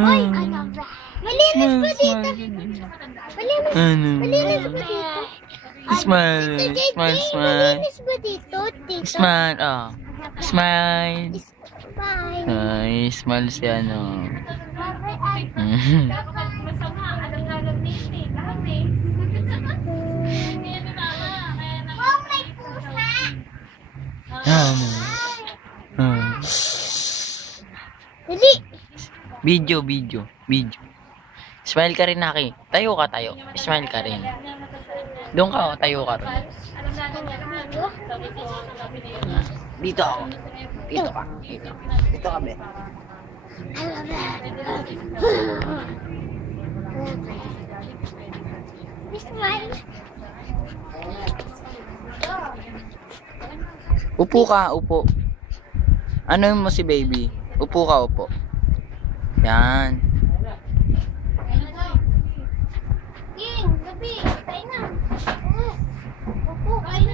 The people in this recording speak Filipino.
Uy, ano ba? Malinis ba dito? Malinis ba dito? Smile. Smile, smile. Malinis ba dito? Smile, oh. Smile. Bye. Ay, smile si ano. Ano? Dali. Video. Smile ka rin, Naki. Tayo ka, tayo. Smile ka rin. Doon ka, oh. Tayo ka rin. Dito ako. Dito ka. Dito ka, be. Smile. Upo ka, upo. Ano mo si baby? Upo ka, upo. Yan. Ging, gabi. Tayo na. Upo, kayo